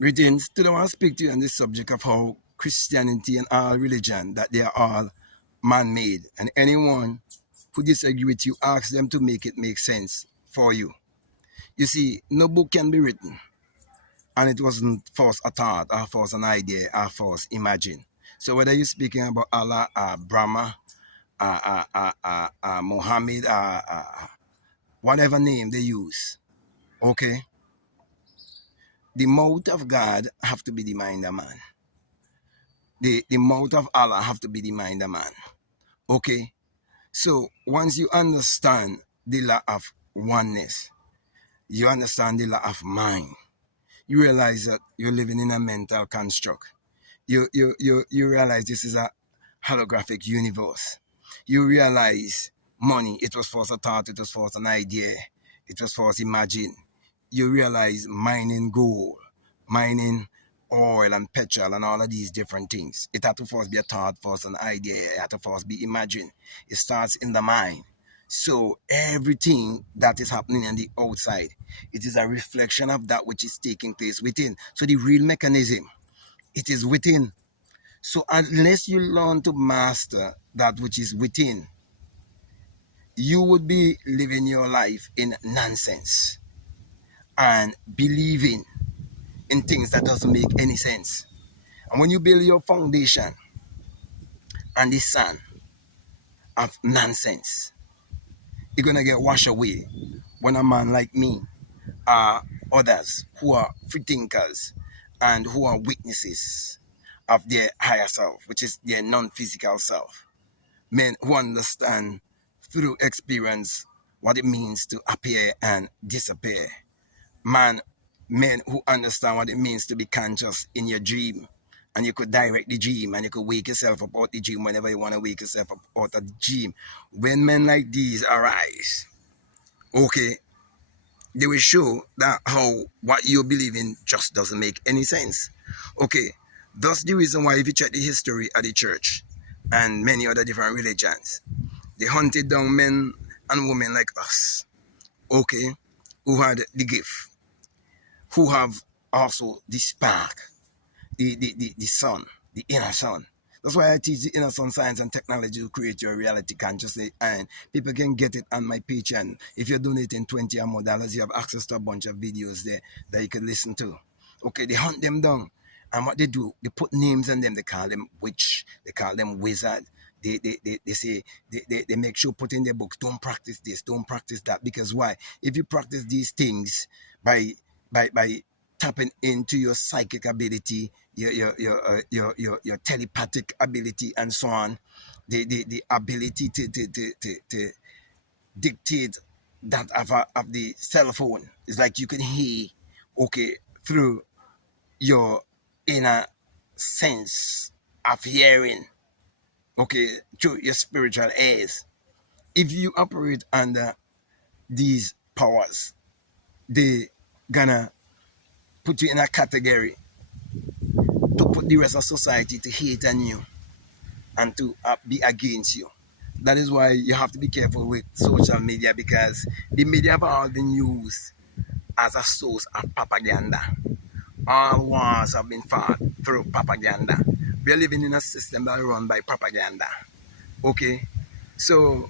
Greetings. Today I want to speak to you on this subject of how Christianity and all religion, that they are all man-made. And anyone who disagree with you, ask them to make it make sense for you. You see, no book can be written and it wasn't first a thought or first an idea or first imagined. So whether you're speaking about Allah, Brahma, Muhammad, whatever name they use, okay, the mouth of God have to be the mind of man. The mouth of Allah have to be the mind of man. Okay? So once you understand the law of oneness, you understand the law of mind, you realize that you're living in a mental construct. You realize this is a holographic universe. You realize money, it was first a thought, it was first an idea, it was first imagined. You realize mining gold, mining oil and petrol and all of these different things. It had to first be a thought, first an idea, it had to first be imagined. It starts in the mind. So everything that is happening on the outside, it is a reflection of that which is taking place within. So the real mechanism, it is within. So unless you learn to master that which is within, you would be living your life in nonsense and believing in things that doesn't make any sense. And when you build your foundation on the sand of nonsense, you're gonna get washed away when a man like me or others who are free thinkers and who are witnesses of their higher self, which is their non-physical self, men who understand through experience what it means to appear and disappear. Man, men who understand what it means to be conscious in your dream. And you could direct the dream and you could wake yourself up out the dream whenever you want to wake yourself up out of the dream. When men like these arise, okay, they will show that how what you believe in just doesn't make any sense. Okay, that's the reason why if you check the history of the church and many other different religions, they hunted down men and women like us, okay, who had the gift, who have also the spark, the sun, the inner sun. That's why I teach the inner sun science and technology to create your reality consciously. And people can get it on my page. And if you're donating 20 or more dollars, you have access to a bunch of videos there that you can listen to. Okay, they hunt them down. And what they do, they put names on them. They call them witch. They call them wizard. They say, they make sure put in their books, don't practice this, don't practice that. Because why? If you practice these things by tapping into your psychic ability, your telepathic ability, and so on, the ability to dictate that of the cell phone. It's like you can hear, okay, through your inner sense of hearing, okay, through your spiritual ears. If you operate under these powers, they gonna put you in a category to put the rest of society to hate on you and to be against you. That is why you have to be careful with social media, because the media have all been used as a source of propaganda. All wars have been fought through propaganda. We are living in a system that is run by propaganda. Okay, so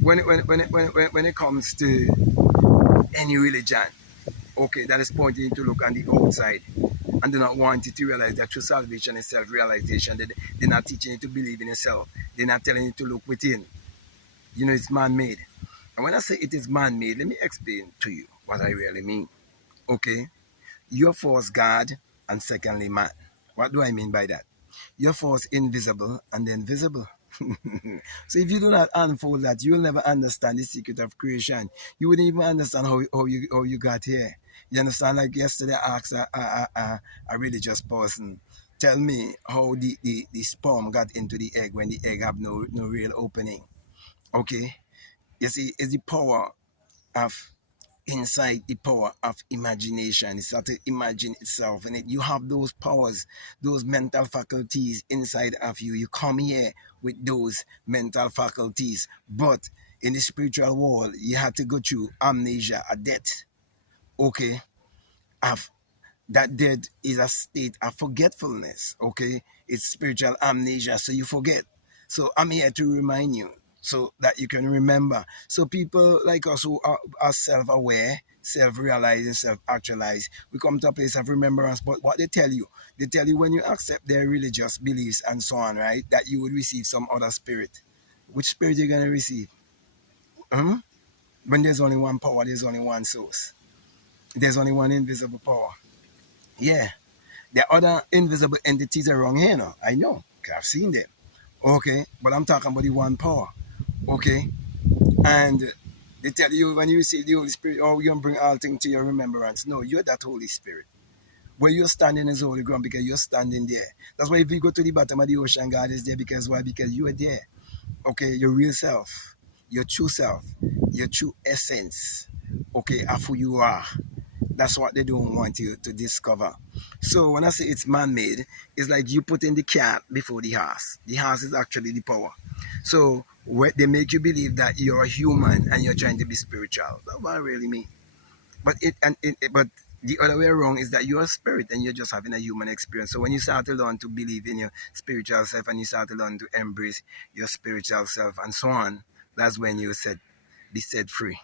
when it comes to any religion, okay, that is pointing you to look on the outside and do not want you to realize that true salvation is self-realization. They're not teaching you to believe in yourself. They're not telling you to look within. You know, it's man-made. And when I say it is man-made, let me explain to you what I really mean. Okay? You're first God and secondly man. What do I mean by that? You're first invisible and then visible. So if you do not unfold that, you will never understand the secret of creation. You wouldn't even understand how you got here. You understand? Like yesterday, I asked a religious person, tell me how the sperm got into the egg when the egg have no real opening. Okay, you see, it's the power of inside, the power of imagination. It's how to imagine itself, and you have those powers, those mental faculties inside of you. You come here with those mental faculties, but in the spiritual world, you have to go through amnesia, a death, okay, of That dead is a state of forgetfulness. Okay, it's spiritual amnesia, so you forget. So I'm here to remind you so that you can remember. So people like us who are self-aware, self-realizing, self-actualized, we come to a place of remembrance. But what they tell you when you accept their religious beliefs and so on, right, that you would receive some other spirit. Which spirit you're gonna receive? Hmm? When there's only one power, there's only one source. There's only one invisible power. Yeah. The other invisible entities are wrong here now. I know. 'Cause I've seen them. Okay. But I'm talking about the one power. Okay. And they tell you when you receive the Holy Spirit, oh, you're going to bring all things to your remembrance. No, you're that Holy Spirit. Where you're standing is holy ground because you're standing there. That's why if you go to the bottom of the ocean, God is there. Because why? Because you are there. Okay. Your real self, your true self, your true essence. Okay. Of who you are. That's what they don't want you to discover. So when I say it's man-made, it's like you put in the cat before the horse. The horse is actually the power. So they make you believe that you're a human and you're trying to be spiritual. That's what I really mean. But the other way around is that you're a spirit and you're just having a human experience. So when you start to learn to believe in your spiritual self and you start to learn to embrace your spiritual self and so on, that's when you be set free.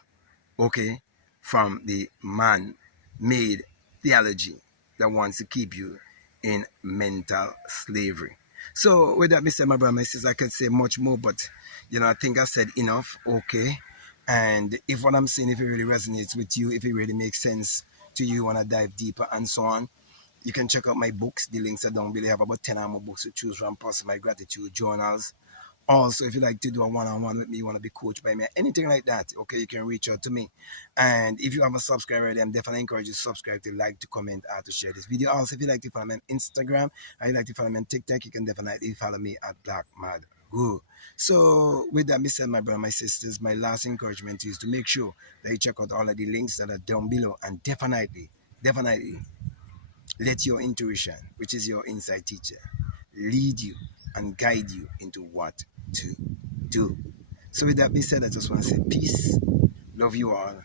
Okay, from the man-made theology that wants to keep you in mental slavery. So with that, Mr. My brother, my sister, I could say much more, but I think I said enough. Okay, and if what I'm saying, if it really resonates with you, if it really makes sense to you, want to dive deeper and so on, you can check out my books. The links are down below. I have about 10 or more books to choose from, plus my gratitude journals. Also, if you like to do a one-on-one with me, you want to be coached by me, anything like that, okay, you can reach out to me. And if you haven't subscribed already, I'm definitely encourage you to subscribe, to like, to comment, or to share this video. Also, if you like to follow me on Instagram, or you like to follow me on TikTok, you can definitely follow me at Black Mad Guru. So, with that, Mr. My brother, my sisters, my last encouragement is to make sure that you check out all of the links that are down below, and definitely let your intuition, which is your inside teacher, lead you and guide you into what to do. So with that being said, I just want to say peace, love you all.